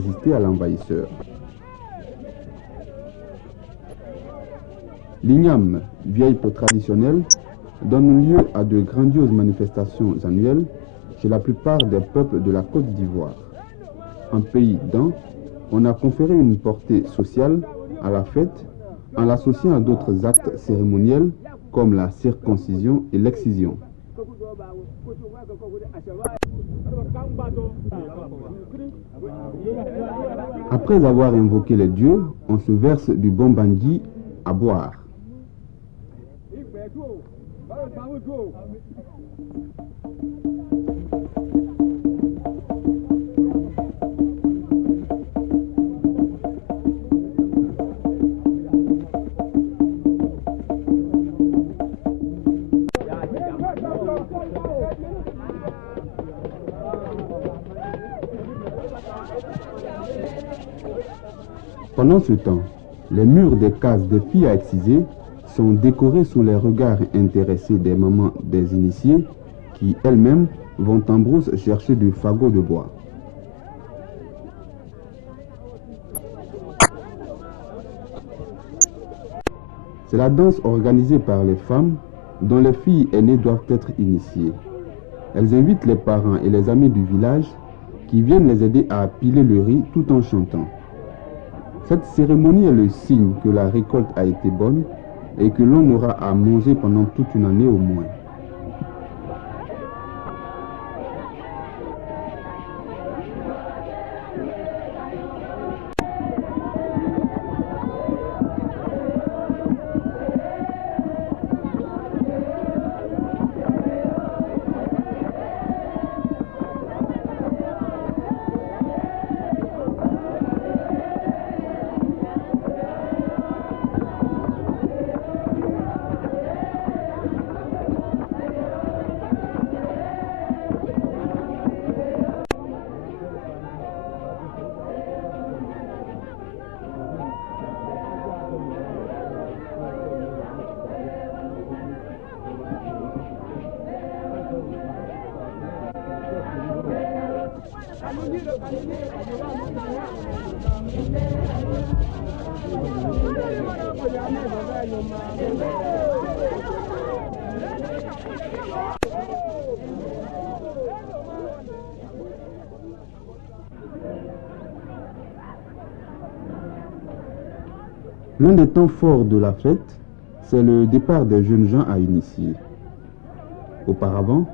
résister à l'envahisseur. L'igname, vieille peau traditionnelle, donne lieu à de grandioses manifestations annuelles chez la plupart des peuples de la Côte d'Ivoire. En pays d'An, on a conféré une portée sociale à la fête en l'associant à d'autres actes cérémoniels comme la circoncision et l'excision. Après avoir invoqué les dieux, on se verse du bombangui à boire. Pendant ce temps, les murs des cases des filles à exciser sont décorés sous les regards intéressés des mamans des initiés qui elles-mêmes vont en brousse chercher du fagot de bois. C'est la danse organisée par les femmes dont les filles aînées doivent être initiées. Elles invitent les parents et les amis du village qui viennent les aider à piler le riz tout en chantant. Cette cérémonie est le signe que la récolte a été bonne et que l'on aura à manger pendant toute une année au moins. L'un des temps forts de la fête, c'est le départ des jeunes gens à initier. Auparavant,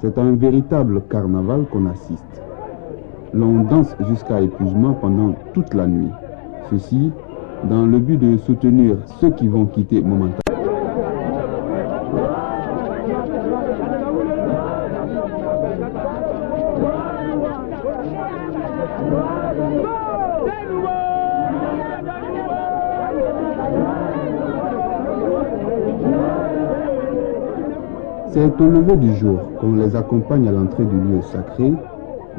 c'est à un véritable carnaval qu'on assiste. L'on danse jusqu'à épuisement pendant toute la nuit. Ceci dans le but de soutenir ceux qui vont quitter momentanément. C'est au lever du jour qu'on les accompagne à l'entrée du lieu sacré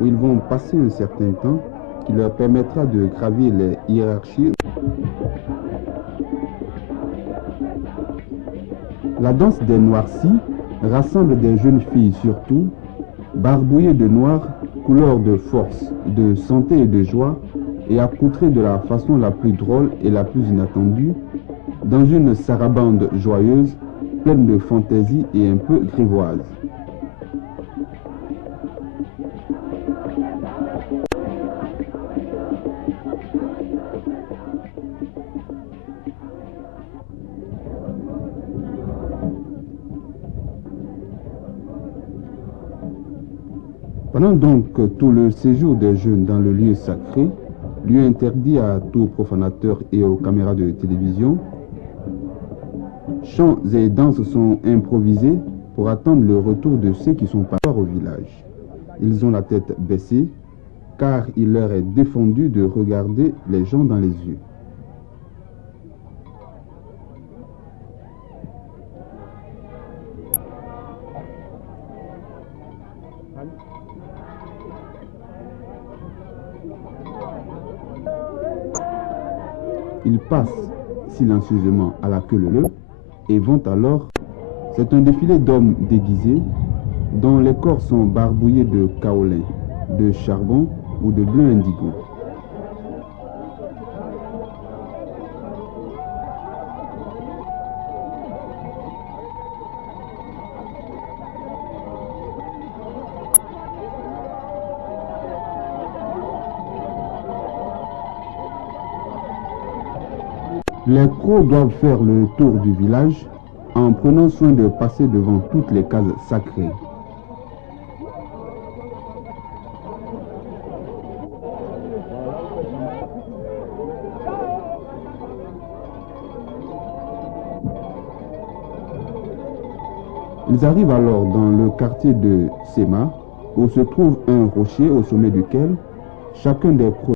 où ils vont passer un certain temps qui leur permettra de gravir les hiérarchies. La danse des noircis rassemble des jeunes filles surtout, barbouillées de noir, couleur de force, de santé et de joie, et accoutrées de la façon la plus drôle et la plus inattendue, dans une sarabande joyeuse, pleine de fantaisie et un peu grivoise. Pendant donc tout le séjour des jeunes dans le lieu sacré, lieu interdit à tout profanateur et aux caméras de télévision, chants et danses sont improvisés pour attendre le retour de ceux qui sont passés au village. Ils ont la tête baissée car il leur est défendu de regarder les gens dans les yeux. Ils passent silencieusement à la queue leu et vont alors. C'est un défilé d'hommes déguisés dont les corps sont barbouillés de kaolin, de charbon ou de bleu indigo. Les crocs doivent faire le tour du village en prenant soin de passer devant toutes les cases sacrées. Ils arrivent alors dans le quartier de Sema, où se trouve un rocher au sommet duquel chacun des crocs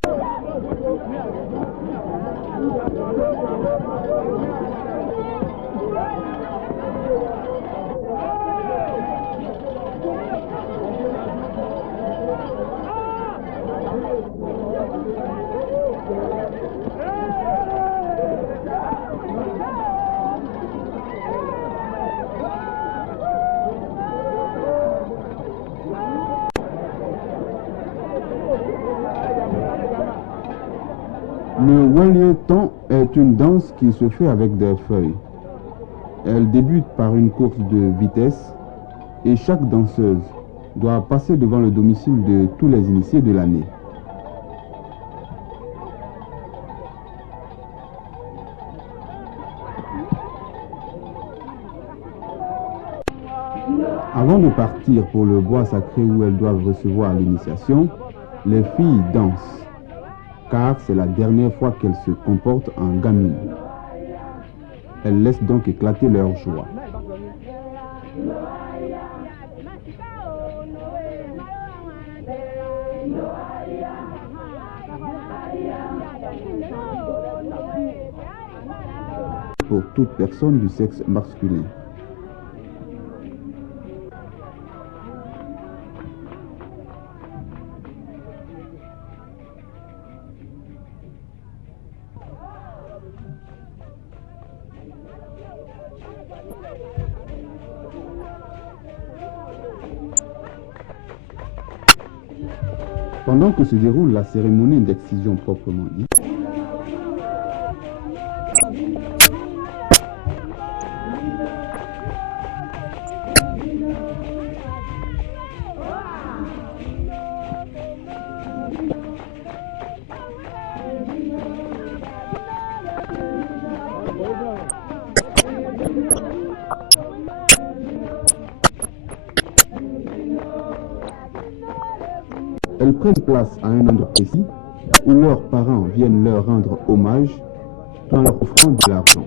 Le Wenlier-Ton est une danse qui se fait avec des feuilles. Elle débute par une course de vitesse et chaque danseuse doit passer devant le domicile de tous les initiés de l'année. Avant de partir pour le bois sacré où elles doivent recevoir l'initiation, les filles dansent, car c'est la dernière fois qu'elles se comportent en gamines. Elles laissent donc éclater leur joie. Pour toute personne du sexe masculin. Pendant que se déroule la cérémonie d'excision proprement dite, elles prennent place à un endroit précis où leurs parents viennent leur rendre hommage en leur offrant de l'argent.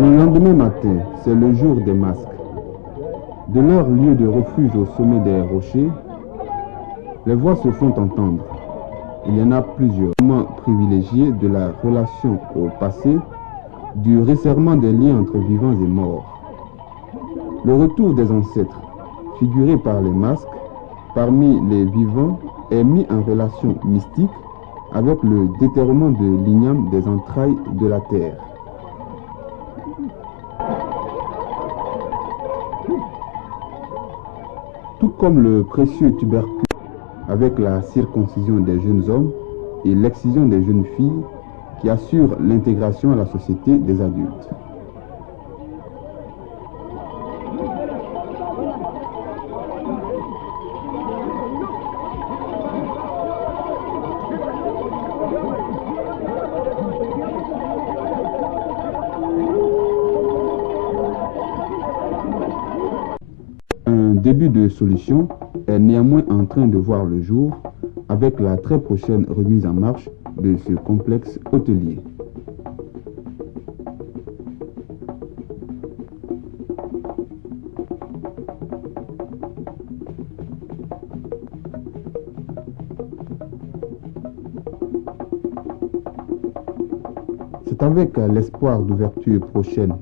Le lendemain matin, c'est le jour des masques. De leur lieu de refuge au sommet des rochers, les voix se font entendre. Il y en a plusieurs moments privilégiés de la relation au passé, du resserrement des liens entre vivants et morts. Le retour des ancêtres, figuré par les masques, parmi les vivants, est mis en relation mystique avec le déterrement de l'igname des entrailles de la terre. Tout comme le précieux tubercule avec la circoncision des jeunes hommes et l'excision des jeunes filles qui assurent l'intégration à la société des adultes. Un début de solution est néanmoins en train de voir le jour avec la très prochaine remise en marche de ce complexe hôtelier. C'est avec l'espoir d'ouverture prochaine